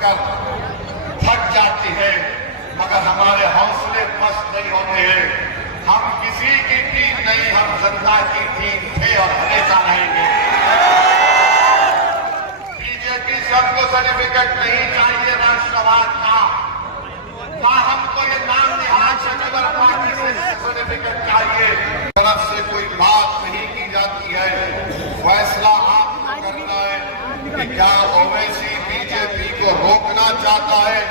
कर थक जाती है, मगर हमारे हौसले मस्त नहीं होते हैं। हम किसी की टीम नहीं, हम जनता की टीम थे और हमेशा रहेंगे। बीजेपी से हमको सर्टिफिकेट नहीं चाहिए राष्ट्रवाद का, ना हमको ये नाम निहाल सेक्युलर पार्टी से सर्टिफिकेट चाहिए। तरफ से कोई बात नहीं की जाती है, फैसला आपको करना है कि क्या ओवैसी बीजेपी को रोकना चाहता है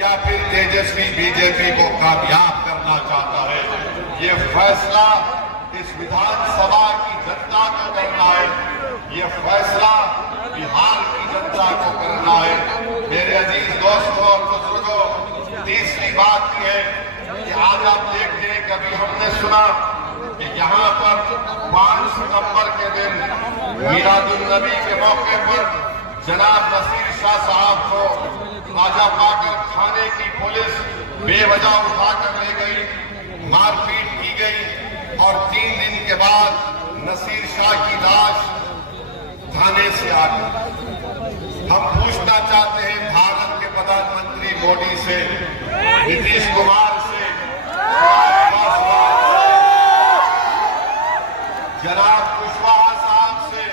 या फिर तेजस्वी बीजेपी को कामयाब करना चाहता है। ये फैसला इस विधानसभा की जनता को करना है, ये फैसला बिहार की जनता को करना है। मेरे अजीज दोस्तों और बुजुर्गों, तीसरी बात यह है कि आज आप देखते हैं, कभी हमने सुना कि यहाँ पर 5 सितंबर के दिन मीलादुन्नबी के मौके पर जनाब नसीर शाह साहब को ख्वाजा पाकर खाने की पुलिस बेवजह उठाकर ले गई, मारपीट की गई और 3 दिन के बाद नसीर शाह की लाश थाने से आ गई। हम पूछना चाहते हैं भारत के प्रधानमंत्री मोदी से, नीतीश कुमार से, जनाब कुशवाहा साहब से,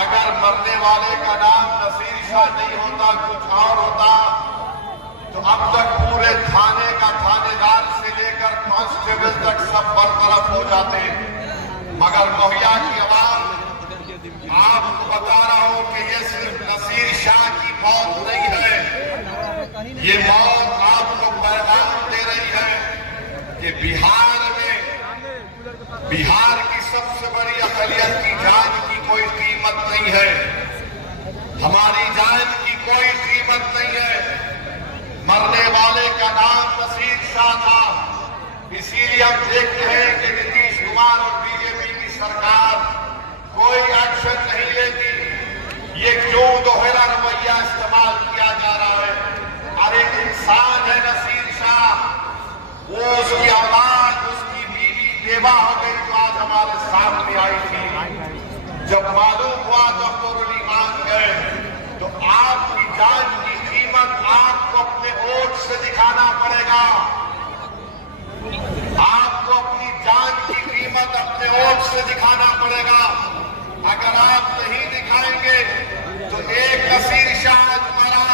अगर मरने वाले का नाम नसीर शाह नहीं होता, कुछ और होता, तो अब तक पूरे थाने का थानेदार से लेकर कांस्टेबल तक सब बरतरफ हो जाते। मगर मोहैया की आवाम आपको बता रहा हूं कि ये सिर्फ नसीर शाह की मौत नहीं है, ये मौत आपको पैगाम दे रही है कि बिहार की सबसे बड़ी अक़लियत की जान की कोई कीमत नहीं है, हमारी जान की कोई कीमत नहीं है। मरने वाले का नाम नसीर शाह था, इसीलिए हम देखते हैं कि नीतीश कुमार और बीजेपी की सरकार कोई एक्शन नहीं लेती। ये क्यों दोहरा रवैया इस्तेमाल किया जा रहा है? अरे इंसान है नसीर शाह, वो उसकी औलाद, उसकी बीवी बेवा हो गई तो आज हमारे सामने आई थी। जब मालूम हुआ तो अख्तरुल ईमान गए, तो आपकी जान की कीमत आपको अपने वोट से दिखाना पड़ेगा। आपको अपनी जान की कीमत अपने वोट से दिखाना पड़ेगा। अगर आप नहीं दिखाएंगे तो एक नसीर शाह मरा,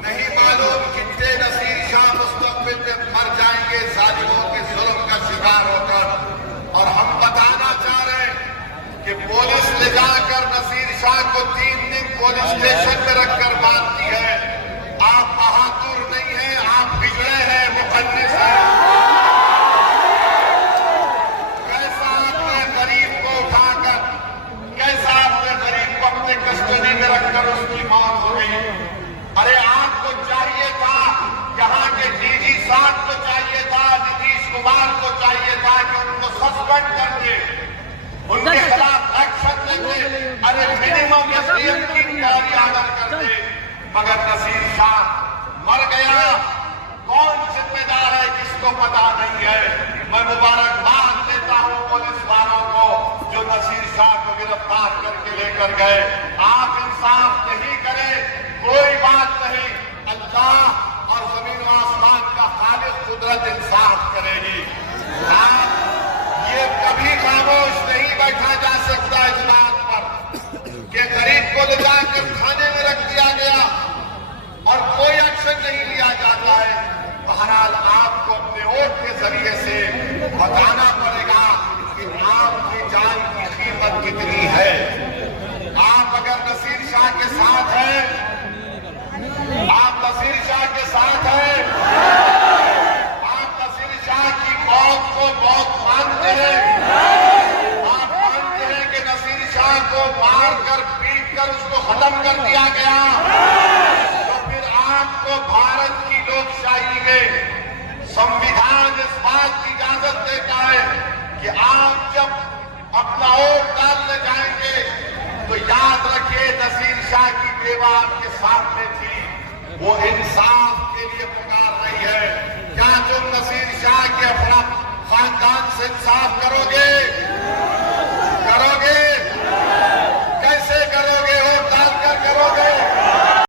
नहीं मालूम कितने नसीर शाह मुस्तकबिल में मर जाएंगे जालिमों के जुल्म का शिकार होकर। और हम बताना चाह रहे हैं कि पुलिस ले जाकर नसीर शाह को 3 दिन पुलिस स्टेशन में रखकर मारती है। आप बहादुर नहीं हैं, आप बिगड़े हैं, मुकद्दस हैं। कैसा आपने गरीब को उठाकर, कैसा आपने गरीब को अपने कस्टडी में रखकर उसकी मौत हो गई। अरे आपको चाहिए था, यहाँ के डीजी साहब को चाहिए था, नीतीश कुमार को चाहिए था कि उनको सस्पेंड कर दे, उनके खिलाफ एक्शन लेंगे, अरे मिनिमम एसडीएम की इंक्वायरी ऑर्डर कर दे। मगर नसीर शाह मर गया, कौन जिम्मेदार है किसको पता नहीं है। मैं मुबारकबाद देता हूं पुलिस वालों को जो नसीर शाह को गिरफ्तार करके लेकर गए। आप इंसाफ नहीं करें, कोई बात नहीं, अल्लाह और जमीन व आसमान का खालिक कुदरत इंसाफ करेगी। आप ये कभी खामोश नहीं बैठा जा सकता इस बात पर कि गरीब को ले जाकर थाने में रख दिया गया और कोई एक्शन नहीं लिया जाता है। बहरहाल आपको अपने वोट के जरिए से बताना पड़ेगा कि आपकी जान की कीमत कितनी है। आप अगर नसीर शाह के साथ हैं, आप नसीर शाह के साथ हैं, आप नसीर शाह की मौत को बहुत मानते हैं, आप मानते हैं कि नसीर शाह को मारकर पीटकर उसको खत्म कर दिया गया, तो फिर आपको भारत की लोकशाही में संविधान इस बात की इजाजत देता है कि आप जब अपना वोट डालने जाएंगे तो याद रखिए नसीर शाह की बेवा आपके सामने थी, वो इंसाफ के लिए पुकार रही है। क्या तुम नसीर शाह के अपना खानदान से इंसाफ करोगे?